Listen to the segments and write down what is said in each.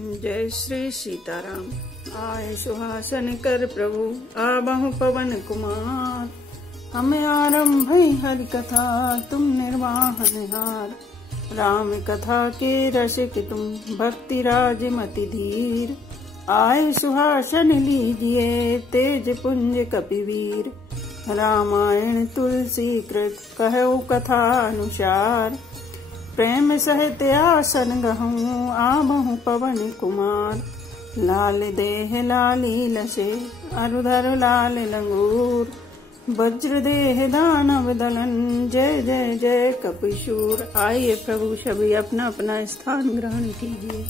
जय श्री सीताराम। आए सुहासन कर प्रभु आबहु पवन कुमार। हमें आरंभ हरि कथा तुम निर्वाहन हार। राम कथा के रसिक तुम भक्ति राज मति धीर। आए सुहासन लीजिए तेज पुंज कपिवीर। रामायण तुलसी कृत कहु कथा अनुसार। प्रेम सहित आसन गहूँ आबहु पवन कुमार। लाल देह लाली लसे अरुधर लाल लंगूर। वज्र देह दानव दलन जय जय जय कपिशूर। आइए प्रभु सभी अपना अपना स्थान ग्रहण कीजिए।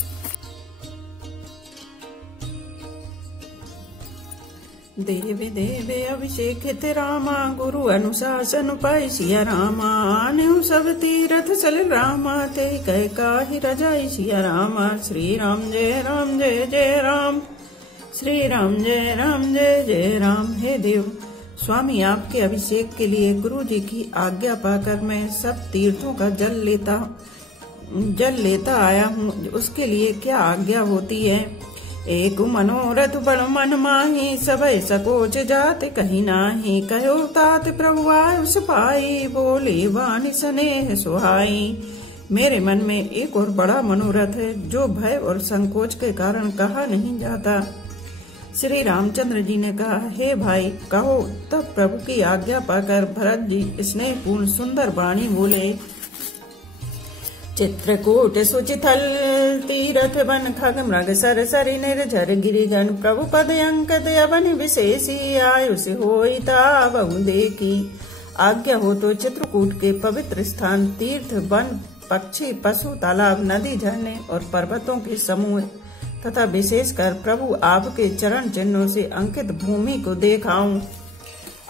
देवे देवे अभिषेकित रामा गुरु अनुशासन पाई सिया रामा। आनेहु सब तीरथ सल रामा ते कह काहि रजाई सिया रामा। श्री राम जय जय राम। श्री राम जय जय राम। हे देव स्वामी, आपके अभिषेक के लिए गुरु जी की आज्ञा पाकर मैं सब तीर्थों का जल लेता आया हूँ। उसके लिए क्या आज्ञा होती है। एक मनोरथ बड़ मन माही सबय सकोच जात कहीं नाही। कहो तात प्रभु आयुष पाई बोले वाणी स्नेह सुहाई। मेरे मन में एक और बड़ा मनोरथ है जो भय और संकोच के कारण कहा नहीं जाता। श्री रामचंद्र जी ने कहा, हे भाई कहो। तब प्रभु की आज्ञा पाकर भरत जी स्नेहपूर्ण सुंदर वाणी बोले। चित्रकूट सुचिथल तीरथ वन खग मृग सर सरि निर्झर गिरिजन। प्रभु पद अंकत अवन विशेषी आयुष होई ताबहु देखी। आज्ञा हो तो चित्रकूट के पवित्र स्थान तीर्थ वन पक्षी पशु तालाब नदी झरने और पर्वतों के समूह तथा विशेषकर प्रभु आपके चरण चिन्हों से अंकित भूमि को देखाऊं।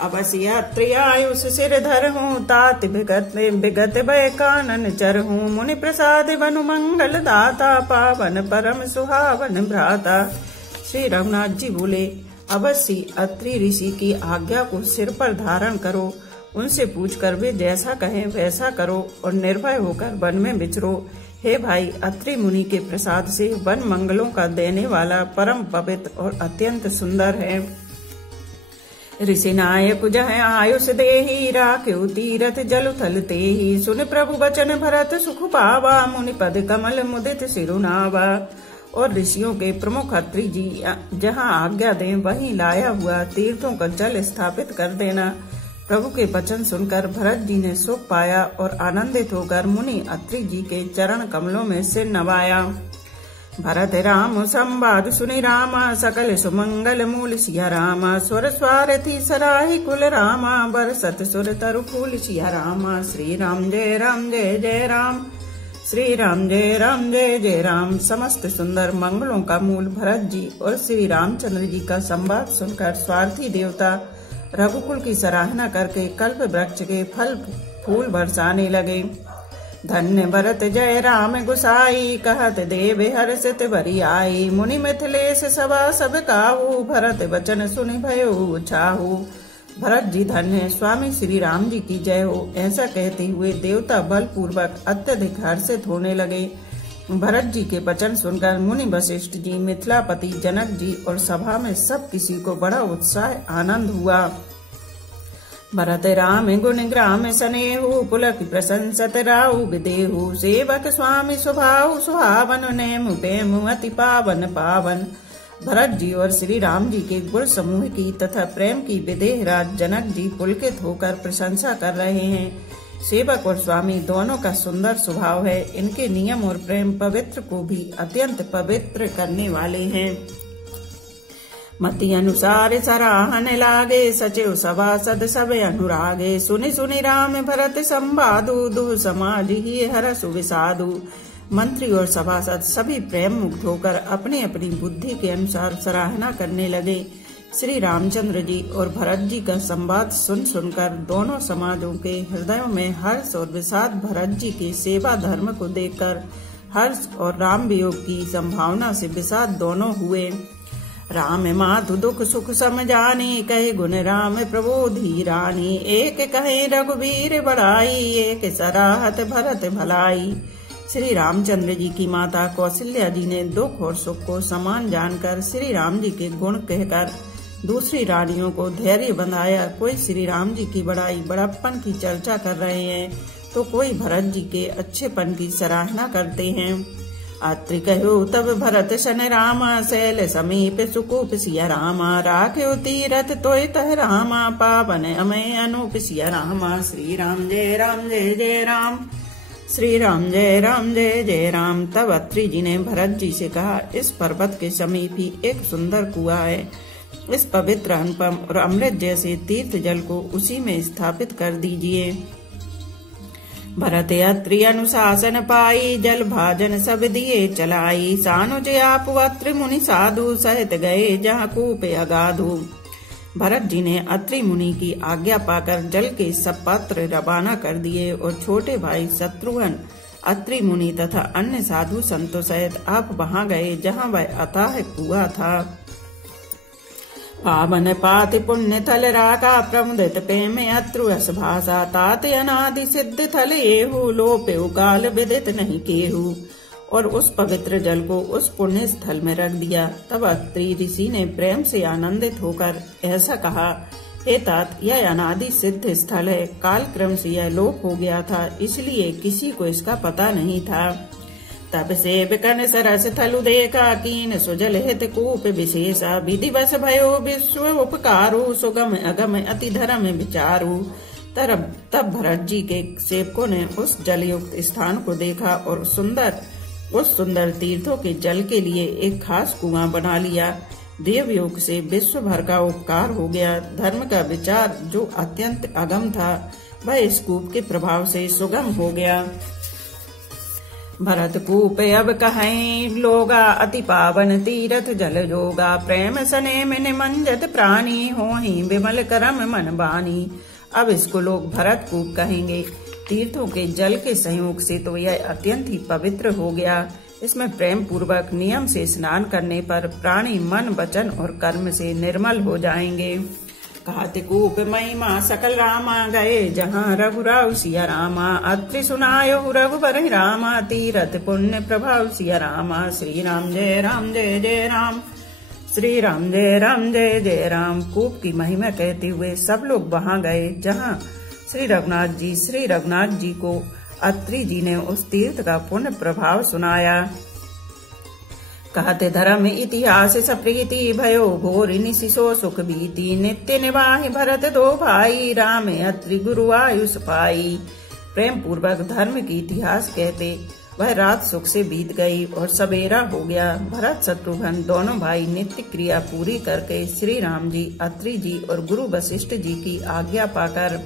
अवश्य यात्री आयुष सिर धर हूँ तात विगत भय कानन चर हूँ। मुनि प्रसाद बनु मंगल दाता पावन परम सुहावन भ्राता। श्री रघुनाथ जी बोले, अवश्य अत्रि ऋषि की आज्ञा को सिर पर धारण करो। उनसे पूछकर वे जैसा कहें वैसा करो और निर्भय होकर वन में विचरो। हे भाई, अत्रि मुनि के प्रसाद से वन मंगलों का देने वाला परम पवित्र और अत्यंत सुंदर है। ऋषि नायक जह आयुष देहि राख्यु तीरथ जल थल तेहि। सुन प्रभु वचन भरत सुख पावा मुनि पद कमल मुदित सिरुनावा। और ऋषियों के प्रमुख अत्रि जी जहाँ आज्ञा दें वहीं लाया हुआ तीर्थों का जल स्थापित कर देना। प्रभु के वचन सुनकर भरत जी ने सुख पाया और आनंदित होकर मुनि अत्रि जी के चरण कमलों में सिर नवाया। भरत राम संवाद सुनि रामा सकल सुमंगल मूल सिया रामा। स्वर स्वारथी सराही कुल रामा बरसत सुर तरु फूल सिया रामा। श्री राम जय जय राम। श्री राम जय जय राम। समस्त सुंदर मंगलों का मूल भरत जी और श्री रामचंद्र जी का संवाद सुनकर स्वार्थी देवता रघुकुल की सराहना करके कल्प वृक्ष के फल फूल बरसाने लगे। धन्य भरत जय राम गुसाई कहत देव हर्षित भरी आई। मुनि मिथिलेश सभा सब काहू भरत वचन सुनि भयो छाहू। भरत जी धन्य, स्वामी श्री राम जी की जय हो। ऐसा कहते हुए देवता बल पूर्वक अत्यधिक हर्षित होने लगे। भरत जी के वचन सुनकर मुनि वशिष्ठ जी, मिथिलापति जनक जी और सभा में सब किसी को बड़ा उत्साह आनंद हुआ। भरत राम गुण ग्राम सनेहु पुलक प्रशंसत राहु विदेहु। सेवक स्वामी स्वभाव सुहावन नेमु पेमु अति पावन पावन। भरत जी और श्री राम जी के गुण समूह की तथा प्रेम की विदेह राज जनक जी पुलकित होकर प्रशंसा कर रहे हैं। सेवक और स्वामी दोनों का सुंदर स्वभाव है। इनके नियम और प्रेम पवित्र को भी अत्यंत पवित्र करने वाले हैं। मति अनुसार सराहन लागे सचिव सभासद सब अनुरागे। सुनि सुनि राम भरत संवादु दुह समाज ही हरसु विषादु। मंत्री और सभासद सभी प्रेम मुक्त होकर अपनी अपनी बुद्धि के अनुसार सराहना करने लगे। श्री रामचंद्र जी और भरत जी का संवाद सुनकर दोनों समाजों के हृदयों में हर्ष और विषाद भरत जी के सेवा धर्म को देखकर हर्ष और राम वियोग की संभावना से विषाद दोनों हुए। राम माधु दुख सुख समझानी कहे गुण राम प्रबोधि रानी। एक कहे रघुवीर बड़ाई एक सराहत भरत भलाई। श्री रामचंद्र जी की माता कौशल्या जी ने दुख और सुख को समान जानकर श्री राम जी के गुण कहकर दूसरी रानियों को धैर्य बंधाया। कोई श्री राम जी की बड़ाई बड़प्पन की चर्चा कर रहे हैं तो कोई भरत जी के अच्छेपन की सराहना करते हैं। अत्रि कहो तब भरत सन रामा, शैल समीप सुकूप सिया रामा, राख्यो तीरथ तोय तह रामा, पावन अमय अनूप सिया रामा। श्री राम जय राम जय जय राम, श्री राम जय राम जय जय राम। तब अत्रि जी ने भरत जी से कहा, इस पर्वत के समीप ही एक सुंदर कुआं है, इस पवित्र अनुपम और अमृत जैसे तीर्थ जल को उसी में स्थापित कर दीजिए। भरत अत्रि अनुशासन पाई, जल भाजन सब दिए चलाई, सानुज आप अत्रि मुनि साधु, सहित गए जहाँ कूप अगाधु। भरत जी ने अत्रि मुनि की आज्ञा पाकर जल के सब पात्र रवाना कर दिए और छोटे भाई शत्रुघ्न, अत्रि मुनि तथा अन्य साधु संतों सहित आप वहां गए जहाँ वह अथाह कुआं था। पावन पाति पुण्य थल राका, प्रमुदित प्रेम अत्रु रस भाषा, तात अनादि सिद्ध थल एहु, लोपेउ काल विदित नहीं केहु। और उस पवित्र जल को उस पुण्य स्थल में रख दिया। तब अत्रि ऋषि ने प्रेम से आनंदित होकर ऐसा कहा, हे तात, यह अनादि सिद्ध स्थल है, काल क्रम से यह लोप हो गया था, इसलिए किसी को इसका पता नहीं था। तब से बिकन सरस थलु देखा, कीन सुजल हित कूप विशेषा, विधिवश भयो विश्व उपकारु, सुगम अगम अति धर्म विचारु। तब भरत जी के सेवकों ने उस जलयुक्त स्थान को देखा और उस सुंदर तीर्थों के जल के लिए एक खास कुआं बना लिया। देवयोग से विश्व भर का उपकार हो गया। धर्म का विचार जो अत्यंत अगम था वह इस कूप के प्रभाव से सुगम हो गया। भरत कूप अब कहें लोगा, अति पावन तीरथ जल जोगा, प्रेम सने में निमंजत प्राणी, होहि विमल करम मन बानी। अब इसको लोग भरत कूप कहेंगे। तीर्थों के जल के संयोग से तो यह अत्यंत ही पवित्र हो गया। इसमें प्रेम पूर्वक नियम से स्नान करने पर प्राणी मन वचन और कर्म से निर्मल हो जाएंगे। कहते कूप महिमा सकल रामा, गए जहाँ रघुराव सिया रामा, अत्रि सुनायो रघुबर रामा, तीरथ पुण्य प्रभाव सिया रामा। श्री राम जय राम जय जय राम, श्री राम जय राम जय जय राम। कूप की महिमा कहते हुए सब लोग वहां गए जहाँ श्री रघुनाथ जी को अत्रि जी ने उस तीर्थ का पुण्य प्रभाव सुनाया। कहते धर्म इतिहास सप्रीति, भयो घोर निशिशो सुख बीती, नित्य निवाहि भरत दो भाई, राम अत्रि गुरु आयुष पाई। प्रेम पूर्वक धर्म की इतिहास कहते वह रात सुख से बीत गई और सवेरा हो गया। भरत शत्रुघ्न दोनों भाई नित्य क्रिया पूरी करके श्री राम जी, अत्रि जी और गुरु वशिष्ठ जी की आज्ञा पाकर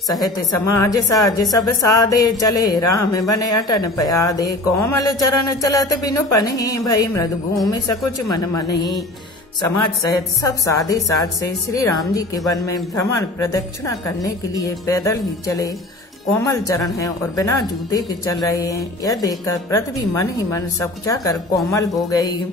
सहित समाज साज सब सादे, चले राम बने अटन पयादे, कोमल चरण चलत बिनु पनहि, भई मृदु भूमि सकुच मन मनहि। समाज सहित सब सादे साज से श्री राम जी के वन में भ्रमण प्रदक्षिणा करने के लिए पैदल ही चले। कोमल चरण हैं और बिना जूते के चल रहे हैं। यह देखकर पृथ्वी मन ही मन सकुचा कर कोमल हो गई।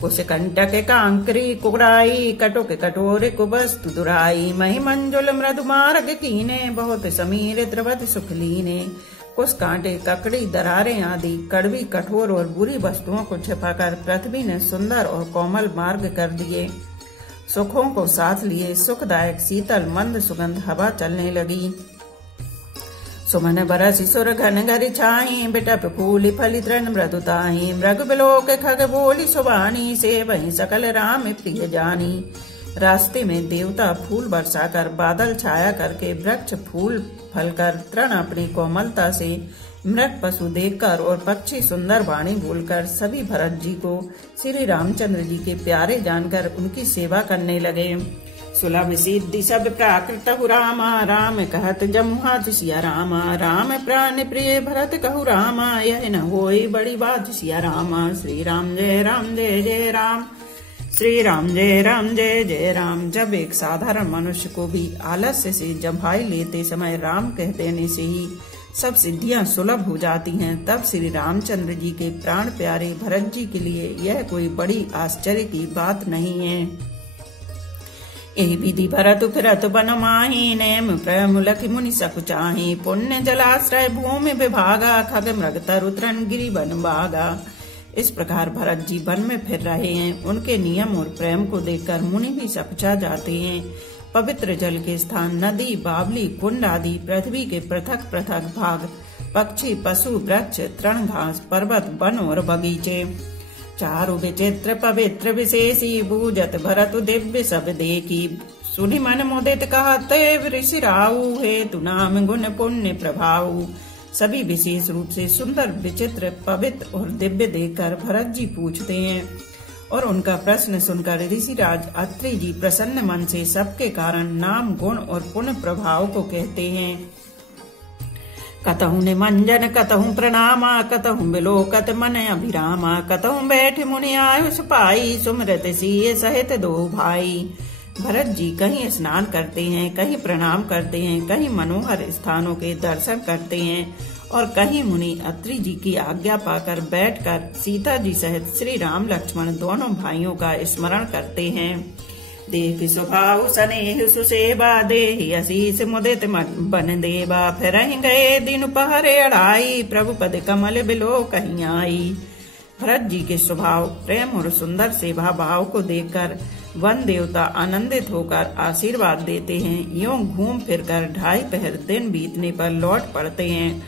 कुश कंटक कांकरी कुकड़ाई, कटुक कठोर कुबस्तु दुराई, मही मंजुल मृदु मार्ग कीने, बहुत समीर द्रवत सुख लीने। कुश कांटे ककड़ी दरारें आदि कड़वी कठोर और बुरी वस्तुओं को छिपाकर पृथ्वी ने सुंदर और कोमल मार्ग कर दिए। सुखों को साथ लिए सुखदायक शीतल मंद सुगंध हवा चलने लगी। सुमन बरस सुर घन घर छाई, बिटप फूल फली तृण मृदुताई, मृग बिलोक खग बोली सुबानी, से वही सकल राम प्रिय जानी। रास्ते में देवता फूल बरसाकर, बादल छाया करके, वृक्ष फूल फलकर, तृण अपनी कोमलता से, मृग पशु देखकर और पक्षी सुंदर वाणी बोलकर सभी भरत जी को श्री रामचंद्र जी के प्यारे जानकर उनकी सेवा करने लगे। सुलभ सिद्धि सब प्राकृत रामा, राम कहत जमुहात सिया रामा, राम प्राण प्रिय भरत कहु रामा, यह न होई बड़ी बात सिया रामा। श्री राम जय राम जय जय राम, श्री राम जय राम जय जय राम। जब एक साधारण मनुष्य को भी आलस्य से जम्हाई लेते समय राम कह देने से ही सब सिद्धियां सुलभ हो जाती हैं, तब श्री रामचंद्र जी के प्राण प्यारे भरत जी के लिए यह कोई बड़ी आश्चर्य की बात नहीं है। ए विधि भरत फिरत बन माही, नेम प्रेम लखि मुनि सक चाही। पुण्य जलाश्रय भूमि विभागा, खग मृग तरु तृण गिरि बन बागा। इस प्रकार भरत जी वन में फिर रहे हैं। उनके नियम और प्रेम को देखकर मुनि भी सकचा जाते हैं। पवित्र जल के स्थान, नदी, बावली, कुंड आदि, पृथ्वी के पृथक पृथक भाग, पक्षी, पशु, वृक्ष, तृण, घास, पर्वत, वन और बगीचे, चारु विचित्र पवित्र विशेषी, बूझत भरत दिव्य सब देखी। सुनि मन मुदित कहते ऋषि राऊ, हेतु नाम गुण पुण्य प्रभाऊ। सभी विशेष रूप से सुंदर, विचित्र, पवित्र और दिव्य देखकर भरत जी पूछते हैं और उनका प्रश्न सुनकर ऋषिराज अत्रि जी प्रसन्न मन से सबके कारण नाम, गुण और पुण्य प्रभाव को कहते हैं। कतहु निमंजन कतहु प्रणामा, कतहु बिलोकत मन अभिरामा। कतहु बैठ मुनि आयुष पाई, सुमरत सिय सहित दो भाई। भरत जी कहीं स्नान करते हैं, कहीं प्रणाम करते हैं, कहीं मनोहर स्थानों के दर्शन करते हैं और कहीं मुनि अत्रि जी की आज्ञा पाकर बैठकर सीता जी सहित श्री राम लक्ष्मण दोनों भाइयों का स्मरण करते हैं। देख स्वभाव स्नेह सुसेवा, देहि आशीष मुदित बन देवा। फिर गए दिन पहरे अढ़ाई, प्रभु पद कमल बिलो कहीं आई। भरत जी के स्वभाव, प्रेम और सुंदर सेवा भाव को देखकर वन देवता आनंदित होकर आशीर्वाद देते हैं। यूं घूम फिरकर 2.5 पहर दिन बीतने पर लौट पड़ते हैं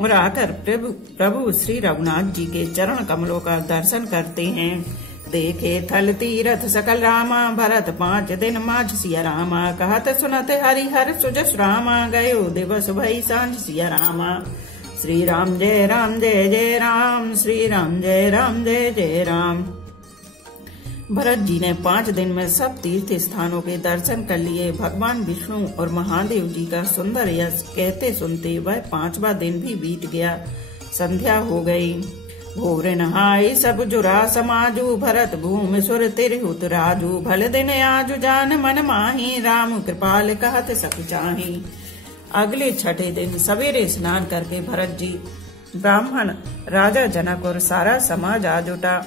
और आकर प्रभु श्री रघुनाथ जी के चरण कमलों का दर्शन करते हैं। देखे थल तीरथ सकल रामा, भरत 5 दिन माझ सिया रामा। कहत सुनत हरिहर सुजस रामा, गयो दिवस भई सांझ सिया रामा। श्री राम जय जय राम, श्री राम जय जय राम। भरत जी ने 5 दिन में सब तीर्थ स्थानों के दर्शन कर लिए। भगवान विष्णु और महादेव जी का सुंदर यश कहते सुनते वह 5वां दिन भी बीत गया। संध्या हो गई। भोर नहाय सब जुरा समाजू, भरत भूमि सुर तिरहुत राजू। भल दिन आजु जान मन माही, राम कृपाल कहत सक चाही। अगले 6ठे दिन सवेरे स्नान करके भरत जी, ब्राह्मण, राजा जनक और सारा समाज आ जुटा।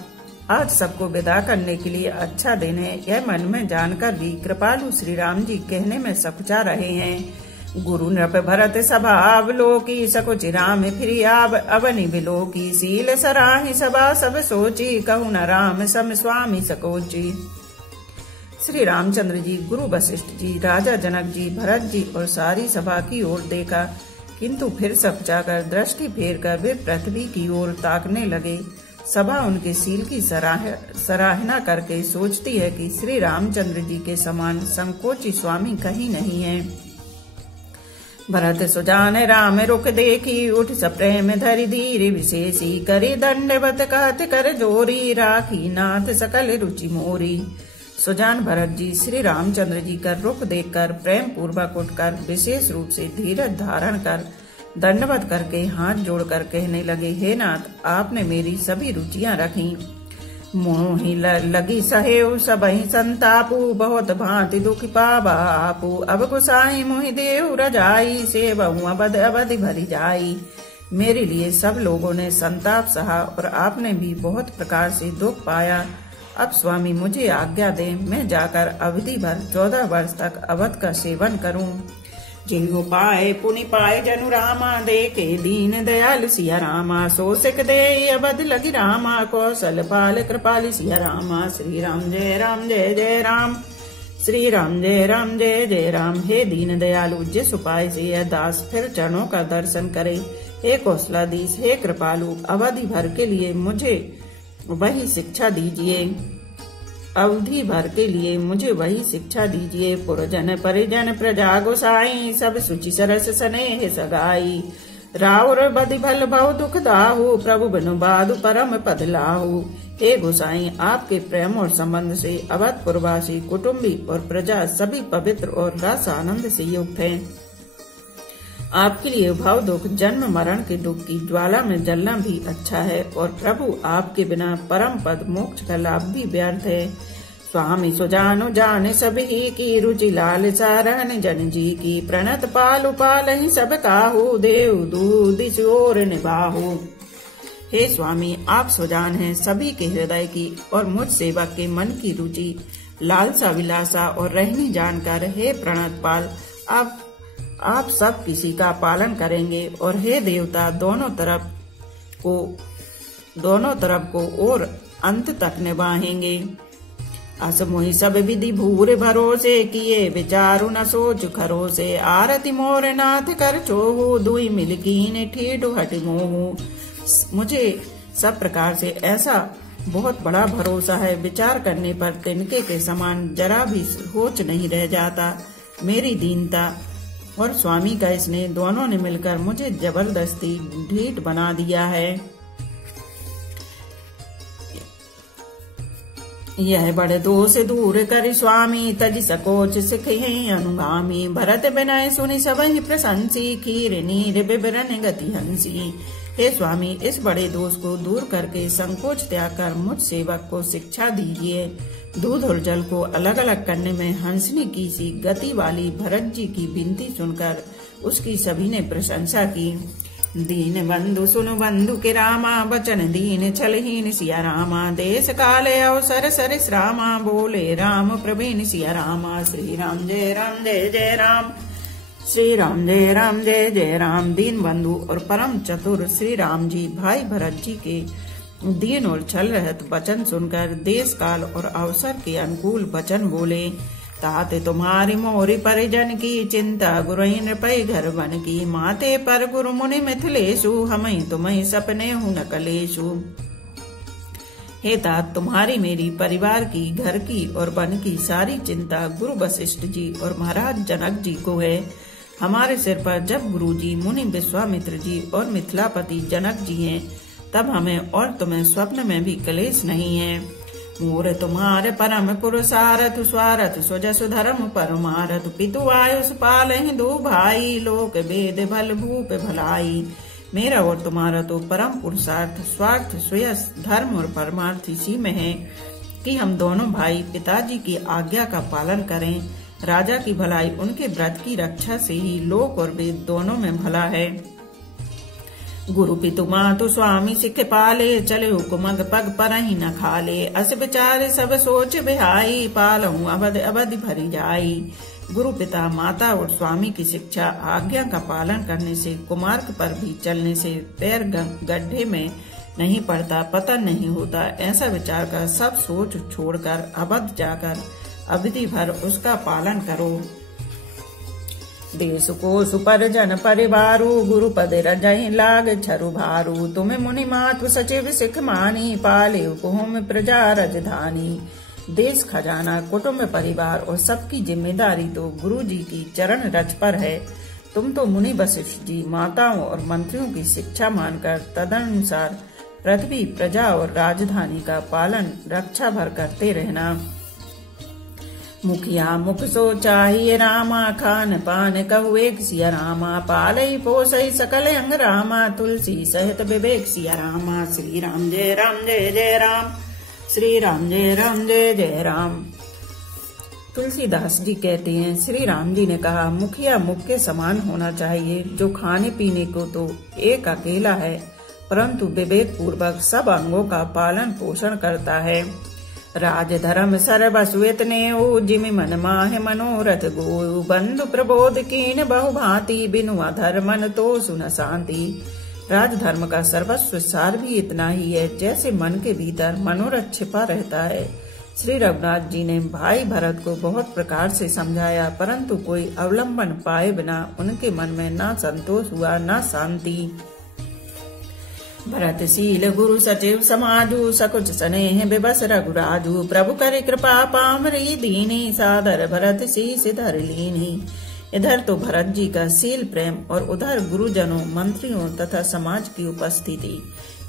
आज सबको विदा करने के लिए अच्छा दिन है, यह मन में जानकर भी कृपालु श्री राम जी कहने में सकुचा रहे हैं। गुरु नृप भरत सभा अवलोकी, सकुच राम फिर आब अवनि बिलोकी। सील सराहि सभा सब सोची, कहु न राम सम स्वामी सकोची। श्री रामचंद्र जी, गुरु वशिष्ठ जी, राजा जनक जी, भरत जी और सारी सभा की ओर देखा, किंतु फिर सकुचाकर दृष्टि फेर कर वे पृथ्वी की ओर ताकने लगे। सभा उनके सील की सराहना करके सोचती है कि श्री रामचंद्र जी के समान संकोची स्वामी कहीं नहीं है। भरत सुजान राम रुख देखी, उठ सप्रेम धरि धीर विशेषी। करी दंडवत कहत कर जोरी, राखी नाथ सकल रुचि मोरी। सुजान भरत जी श्री रामचंद्र जी का रुख देखकर प्रेम पूर्वक उठकर विशेष रूप से धीरज धारण कर दंडवत करके हाथ जोड़कर कहने लगे, हे नाथ, आपने मेरी सभी रुचियां रखी। मोहि लगी सहेव सबहि संतापू, बहुत भांति दुख पावा आपू। अब गुसाई मोहि देव रजाई, सेवहु अवधि भरी जाई। मेरे लिए सब लोगों ने संताप सहा और आपने भी बहुत प्रकार से दुख पाया। अब स्वामी मुझे आज्ञा दें, मैं जाकर अवधि भर 14 वर्ष तक अवध का सेवन करूं। जिन्हु पाए पुनि पाए जनु रामा, देखे दीन दयाल सिया रामा। सो सिख दे अवध लगी रामा, कौशल पाल कृपाल सिया रामा। श्री राम जय जय राम, श्री राम जय राम। हे दीन दयालु, जिस उपाय से यह दास फिर चरणों का दर्शन करे, हे कौशलाधीश, हे कृपालु, अवधि भर के लिए मुझे वही शिक्षा दीजिए। अवधि भर के लिए मुझे वही शिक्षा दीजिए। पुरजन परिजन प्रजा गोसाई, सब सुचि सरस स्नेह सगाई। राउर बधि भल भव दुख दाहु, प्रभु बिनु बाधु परम पद लाहु। हे गोसाई, आपके प्रेम और संबंध से अवधपुरवासी, कुटुंबी और प्रजा सभी पवित्र और रस आनंद से युक्त हैं। आपके लिए भव दुख, जन्म मरण के दुख की ज्वाला में जलना भी अच्छा है और प्रभु आपके बिना परम पद मोक्ष का लाभ भी व्यर्थ है। स्वामी सुजानु जाने सभी की, रुचि लाल सारण जन जी की। प्रणत पालु पालहि सब काहू, देव दूदिस ओर निभाहु। हे स्वामी, आप सुजान हैं सभी के हृदय की और मुझ सेवक के मन की रुचि। लालसा विलासा और रहनी जानकर हे प्रणत पाल आप सब किसी का पालन करेंगे और हे देवता दोनों तरफ को और अंत तक निभाएंगे। अस मोहि सब विधि भूरे भरोसे किए विचारु न सोच खरोसे आरती मोर नाथ कर चोहु दुई मिलकीन ठीठु हटि मोहु। मुझे सब प्रकार से ऐसा बहुत बड़ा भरोसा है, विचार करने पर तिनके के समान जरा भी सोच नहीं रह जाता। मेरी दीनता और स्वामी का स्नेह दोनों ने मिलकर मुझे जबरदस्ती ढीठ बना दिया है। यह बड़े दोष दूर करि स्वामी तजि सकोच सिखहि अनुगामी। भरत बिनय सुनि सबहि प्रशंसी खीर नीर बिबरन गति हंसी। हे स्वामी, इस बड़े दोष को दूर करके संकोच त्याग कर मुझ सेवक को शिक्षा दीजिए। दूध और जल को अलग अलग करने में हंसनी की सी गति वाली भरत जी की विनती सुनकर उसकी सभी ने प्रशंसा की। दीन बंधु सुनु बंधु के रामा बचन दीन छलहीन सिया रामा। देश काले अवसर सरिस रामा बोले राम प्रवीण सिया रामा। श्री राम जय जय राम। श्री राम जय जय राम। दीन बंधु और परम चतुर श्री राम जी भाई भरत जी के दीन और छल रहित वचन सुनकर देश काल और अवसर के अनुकूल वचन बोले। ताते तुम्हारी मोरी परिजन की चिंता गुरुइन पै घर बन की। माते पर गुरु मुनि मिथिलेशु हमई तुम्हें सपने हूं न कलेशु। हे तात, तुम्हारी मेरी परिवार की घर की और वन की सारी चिंता गुरु वशिष्ठ जी और महाराज जनक जी को है। हमारे सिर पर जब गुरु जी मुनि विश्वामित्र जी और मिथिलापति जनक जी हैं, तब हमें और तुम्हें स्वप्न में भी कलेश नहीं है। मोर तुम्हारे परम पुरुषारथ स्वारथ स्वजस धर्म परमारथ। पितु आयुष पालहि दो भाई लोक वेद भल भूप भलाई। मेरा और तुम्हारा तो परम पुरुषार्थ स्वार्थ स्वयस धर्म और परमार्थ इसी में है कि हम दोनों भाई पिताजी की आज्ञा का पालन करें। राजा की भलाई उनके व्रत की रक्षा से ही लोक और वेद दोनों में भला है। गुरु पितु मातु स्वामी सिख पाले चले हुकुमग पग पर ही न खाले। अस विचारे सब सोच बिहाई पालहूं अवध अवधि भरी जाई। गुरु पिता माता और स्वामी की शिक्षा आज्ञा का पालन करने से कुमार्ग पर भी चलने से पैर गड्ढे में नहीं पड़ता, पतन नहीं होता। ऐसा विचार कर सब सोच छोड़कर अवध जाकर अवधि भर उसका पालन करो। देश को सुपरजन परिवारु गुरु पद रजहि लाग छरु भारू। तुम्हें मुनि मातु सचिव सिख मानी पाले उपहुम प्रजा राजधानी। देश खजाना कुटुंब परिवार और सबकी जिम्मेदारी तो गुरु जी की चरण रज पर है। तुम तो मुनि वशिष्ठ जी माताओं और मंत्रियों की शिक्षा मानकर तदनुसार पृथ्वी प्रजा और राजधानी का पालन रक्षा भर करते रहना। मुखिया मुख सो चाहिए रामा खान पान कहु एक सिया रामा। पालई पोसई सकल अंग रामा तुलसी सहित विवेक सिया रामा। श्री राम जय जय राम। श्री राम जय जय राम। तुलसीदास जी कहते हैं, श्री राम जी ने कहा मुखिया मुख के समान होना चाहिए, जो खाने पीने को तो एक अकेला है परंतु विवेक पूर्वक सब अंगों का पालन पोषण करता है। राज धर्म सर्वस्वेत ने जिमि मन माहे मनोरथ गो। बंधु प्रबोध कीन बहु भांति बिनु अधर्मन तो सुन शांति। राजधर्म का सर्वस्व सार भी इतना ही है जैसे मन के भीतर मनोरथ छिपा रहता है। श्री रघुनाथ जी ने भाई भरत को बहुत प्रकार से समझाया परंतु कोई अवलंबन पाए बिना उनके मन में न संतोष हुआ न शांति। भरतशील गुरु सचिव समाजु सकुच स्नेह विबस रघुराजु। प्रभु करे कृपा पामरी दीनी सादर भरत शीस धर लीनी। इधर तो भरत जी का शील प्रेम और उधर गुरुजनों मंत्रियों तथा समाज की उपस्थिति।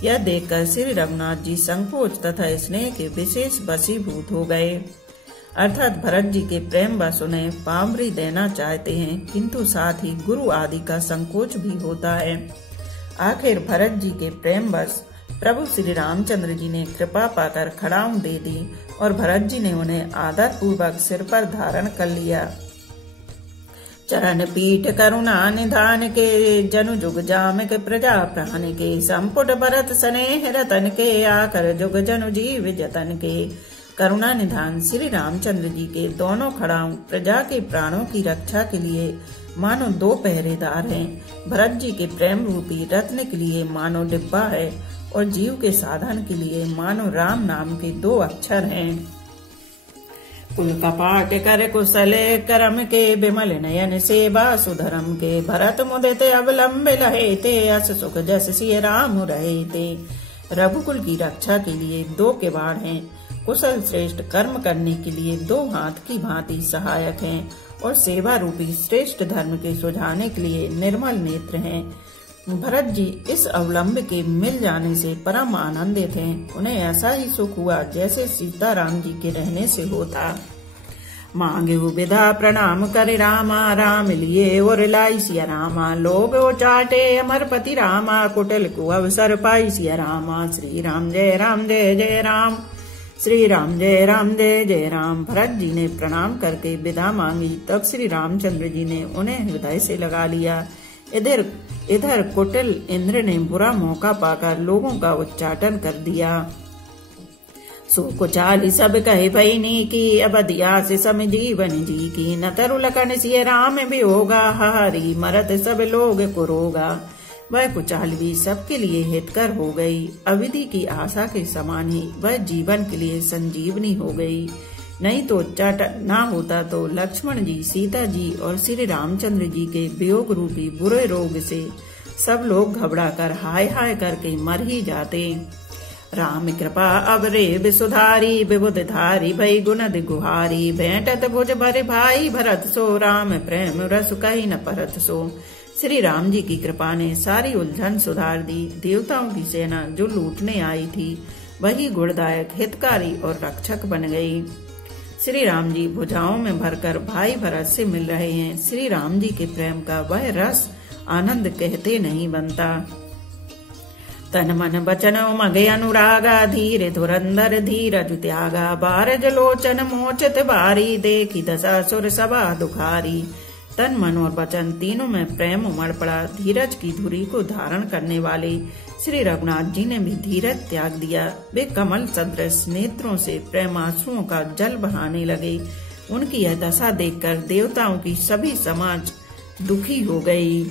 यह देखकर श्री रघुनाथ जी संकोच तथा स्नेह के विशेष वशीभूत हो गए। अर्थात भरत जी के प्रेम वश उन्हें पामरी देना चाहते हैं किंतु साथ ही गुरु आदि का संकोच भी होता है। आखिर भरत जी के प्रेम वश प्रभु श्री रामचंद्र जी ने कृपा पाकर खड़ाऊं दे दी और भरत जी ने उन्हें आदर पूर्वक सिर पर धारण कर लिया। चरण पीठ करुणा निधान के जनु जुग जाम के प्रजा प्राण के। संपुट भरत स्नेह रतन के आकर जुग जनु जीव जतन के। करुणा निधान श्री रामचंद्र जी के दोनों खड़ाऊ प्रजा के प्राणों की रक्षा के लिए मानो दो पहरेदार हैं। भरत जी के प्रेम रूपी रत्न के लिए मानो डिब्बा है और जीव के साधन के लिए मानो राम नाम के दो अक्षर हैं। कुल कपाट कर कुशल करम के बिमल नयन सेवा सुधरम के भरत मुदित अवलंब लहे ते अस सुख जस सिय राम रहे ते। रघुकुल की रक्षा के लिए दो किवाड़ हैं, कुशल श्रेष्ठ कर्म करने के लिए दो हाथ की भांति सहायक हैं और सेवा रूपी श्रेष्ठ धर्म के सुझाने के लिए निर्मल नेत्र हैं। भरत जी इस अवलंब के मिल जाने से परम आनंदित हैं। उन्हें ऐसा ही सुख हुआ जैसे सीताराम जी के रहने से होता। मांगे विदा प्रणाम करे रामा, राम लिए और लाई सिया रामा। लोग चाटे अमरपति रामा, कुटिल को अवसर पाई सिया रामा। श्री राम जय जय राम, श्री राम जय जय राम। भरत जी ने प्रणाम करके विदा मांगी, तब श्री रामचंद्र जी ने उन्हें हृदय से लगा लिया। इधर कुटिल इंद्र ने बुरा मौका पाकर लोगों का उच्चाटन कर दिया। सो कुचाली सब कहे भईनी की, अब दिया से सम जीवन जी की। न तरुलकन सिय राम वियोगा, हरि मरत सब लोग कुरोगा। वह कुचालवी सबके लिए हितकर हो गई। अविधि की आशा के समान ही वह जीवन के लिए संजीवनी हो गई। नहीं तो उच्चाटन ना होता तो लक्ष्मण जी, सीता जी और श्री रामचंद्र जी के वियोग रूपी बुरे रोग से सब लोग घबराकर हाय हाय करके मर ही जाते। राम कृपा अब रे विसुधारी, विबुध धारी भई गुणद गुहारी। भेंटत भुज भरे भाई भरत सो, राम प्रेम रस कही न परत सो। श्री राम जी की कृपा ने सारी उलझन सुधार दी। देवताओं की सेना जो लूटने आई थी वही गुणदायक, हितकारी और रक्षक बन गई। श्री राम जी भुजाओं में भरकर भाई भरत से मिल रहे हैं। श्री राम जी के प्रेम का वह रस आनंद कहते नहीं बनता। तन मन बचन मगे अनुरागा, धीरे धुरंधर धीरज त्यागा। बारज लोचन मोचत बारी, देखी दशा सुर सभा दुखारी। तन मन और वचन तीनों में प्रेम उमड़ पड़ा। धीरज की धुरी को धारण करने वाले श्री रघुनाथ जी ने भी धीरज त्याग दिया। वे कमल सदृश नेत्रों से प्रेमाश्रुओं का जल बहाने लगे। उनकी यह दशा देखकर देवताओं की सभी समाज दुखी हो गई।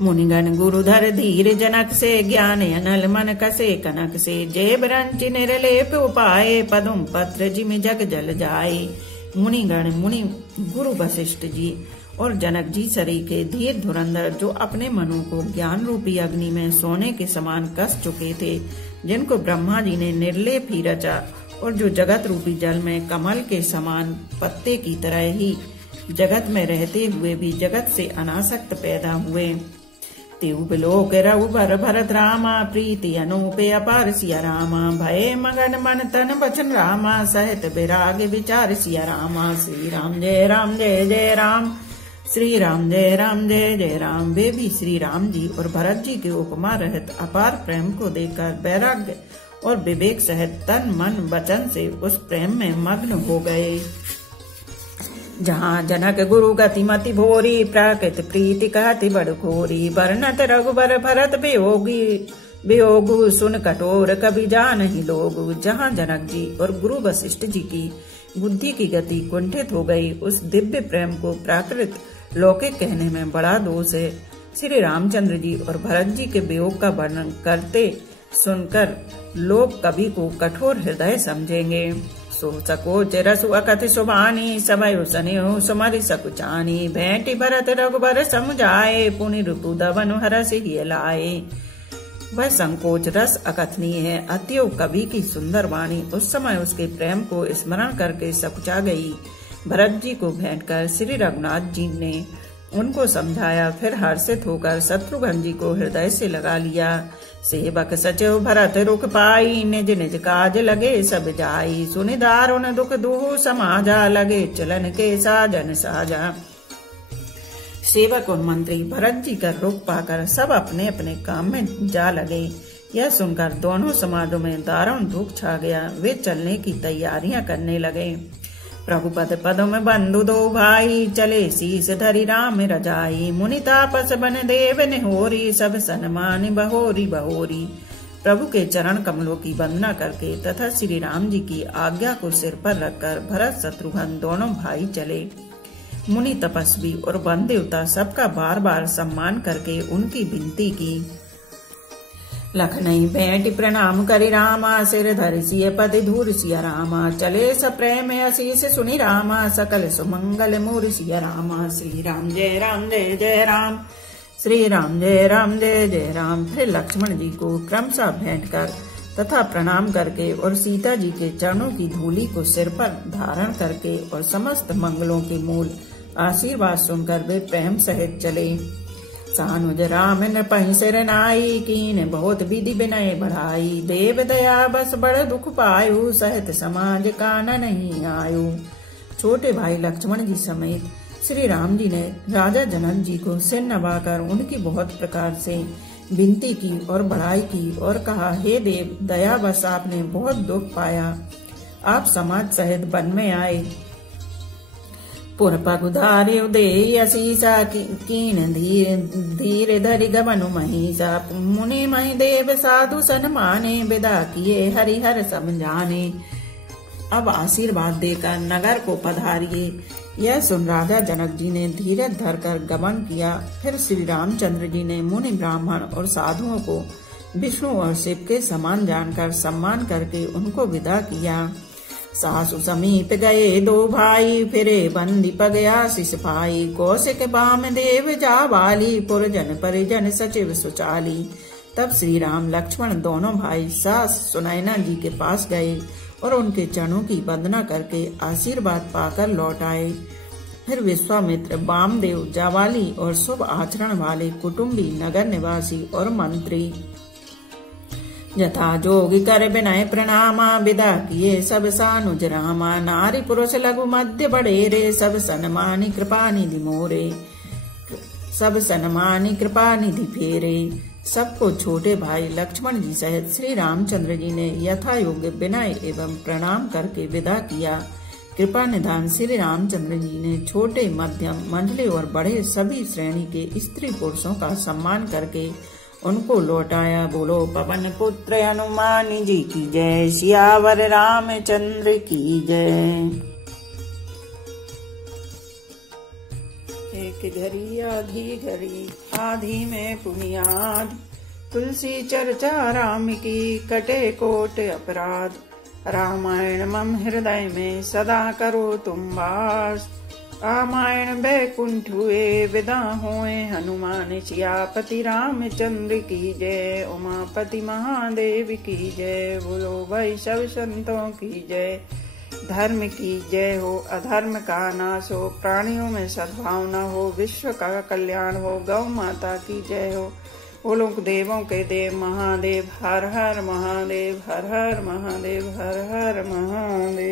मुनिगण गुरुधर धीर जनक से, ज्ञान अनल मन कसे कनक से। जेब रंच निरलेप उपाय, पदुम पत्र जिमि जग जल जाए। मुनिगण मुनि गुरु वशिष्ठ जी और जनक जी सरीखे धीर धुरंधर, जो अपने मनु को ज्ञान रूपी अग्नि में सोने के समान कस चुके थे, जिनको ब्रह्मा जी ने निर्लेप ही रचा और जो जगत रूपी जल में कमल के समान पत्ते की तरह ही जगत में रहते हुए भी जगत से अनासक्त पैदा हुए। तेउ बिलोक रघुबर भरत रामा, प्रीति अनूपे अपार सिया रामा। भय मगन मन तन बचन रामा, सहित विराग विचार सिया रामा। श्री राम जय जय राम, श्री राम जय जय राम। वे भी श्री राम जी और भरत जी के उपमा रहित अपार प्रेम को देखकर वैराग्य और विवेक सहित तन मन वचन से उस प्रेम में मग्न हो गए। जहाँ जनक गुरु गति मति भोरी, प्राकृत प्रीति कहति बड़ खोरी। वर्णत रघुबर भरत वियोगु, सुन कठोर कभी जानहि लोगु। जहाँ जनक जी और गुरु वशिष्ठ जी की बुद्धि की गति कुंठित हो गई, उस दिव्य प्रेम को प्राकृत लौकिक कहने में बड़ा दोष है। श्री रामचंद्र जी और भरत जी के वियोग का वर्णन करते सुनकर लोग कवि को कठोर हृदय समझेंगे। सो सकोच रसु अकथ सुबानी, समय सनेहु सुमरि सकुचानी। भेंटि भरत रघुबर समुझाए, पुनि रिपु दवन हरसि हिय लाए। वह संकोच रस अकथनीय है। अत्यु कवि की सुंदर वाणी उस समय उसके प्रेम को स्मरण करके सकुचा गई। भरत जी को भेंट कर श्री रघुनाथ जी ने उनको समझाया, फिर हर्षित होकर शत्रुघ्न जी को हृदय से लगा लिया। सेवक सचिव भरत रुख पाई, निज निज काज लगे सब जाई। सुनि दारुण दुख दुहु समाजा, लगे चलन के साजन साजा। सेवक और मंत्री भरत जी का रुख पाकर सब अपने अपने काम में जा लगे। यह सुनकर दोनों समाजों में दारुण दुख छा गया। वे चलने की तैयारियां करने लगे। प्रभुपद पदों में बंधु दो भाई, चले शीस धरि राम रजाई। मुनि तापस बन देव नेहोरी, सब सन्मान बहोरी बहोरी। प्रभु के चरण कमलों की वंदना करके तथा श्री राम जी की आज्ञा को सिर पर रखकर भरत शत्रुघ्न दोनों भाई चले। मुनि तपस्वी और वन देवता सबका बार बार सम्मान करके उनकी विनती की। लखनई बैठ प्रणाम करि रामा, सिर धरि सिय पति धूर सिया रामा। चले स प्रेम असीस सुनि रामा, सकल सुमंगल मूर सिया रामा। श्री राम जय जय राम, श्री राम जय जय राम। फिर लक्ष्मण जी को क्रमशः भेंट कर तथा प्रणाम करके और सीता जी के चरणों की धूलि को सिर पर धारण करके और समस्त मंगलों के मूल आशीर्वाद सुनकर वे प्रेम सहित चले। सानुज राम नृपहि सिर नाई, कीन बहुत विधि विनय बढ़ाई। देव दया बस बड़ दुख पायु, सहित समाज कान नहीं आयु। छोटे भाई लक्ष्मण जी समेत श्री राम जी ने राजा जनक जी को सिर नवाकर उनकी बहुत प्रकार से विनती की और बड़ाई की और कहा, हे देव दया बस आपने बहुत दुख पाया, आप समाज सहित वन में आए। पुरपगुधारे उदय असीसा, कीन धीरे धरि गबनु महिषा। मुनि महि देव साधु सन माने, विदा किए हरिहर समझाने। अब आशीर्वाद देकर नगर को पधारिए। यह सुन राजा जनक जी ने धीरज धरकर गमन किया। फिर श्री रामचंद्र जी ने मुनि ब्राह्मण और साधुओं को विष्णु और शिव के समान जानकर सम्मान करके उनको विदा किया। सासु समीप गए दो भाई, फिरे बंदी पगया शिष पाई। कौशिक बाम देव जावाली, पुरजन परिजन सचिव सुचाली। तब श्री राम लक्ष्मण दोनों भाई सास सुनैना जी के पास गए और उनके चरणों की वंदना करके आशीर्वाद पाकर लौट आए। फिर विश्वामित्र, वामदेव, जावाली और शुभ आचरण वाले कुटुंबी, नगर निवासी और मंत्री यथा जोगी कर विनय प्रणामा। विदा किए सब सानुज रामा, नारी पुरुष लघु मध्य बड़ेरे। सब सन्मानी कृपा निधि मोरे, सब सन्मानी कृपा निधि फेरे। सबको छोटे भाई लक्ष्मण जी सहित श्री रामचंद्र जी ने यथा योग्य विनय एवं प्रणाम करके विदा किया। कृपा निधान श्री रामचंद्र जी ने छोटे, मध्यम, मंझले और बड़े सभी श्रेणी के स्त्री पुरुषों का सम्मान करके उनको लौटाया। बोलो पवन पुत्र हनुमान जी की जय, सियावर रामचंद्र की जय। एक घड़ी आधी में पुनियाद, तुलसी चर्चा राम की कटे कोट अपराध। रामायण मम हृदय में सदा करो तुम वास। रामायण बैकुंठ हुए विदा हुए हनुमान। सियापति रामचंद्र की जय, उमापति महादेव की जय। बोलो भाई सब संतों की जय। धर्म की जय हो, अधर्म का नाश हो, प्राणियों में सद्भावना हो, विश्व का कल्याण हो। गौ माता की जय हो। बोलो देवों के देव महादेव, हर हर महादेव, हर हर महादेव, हर हर महादेव।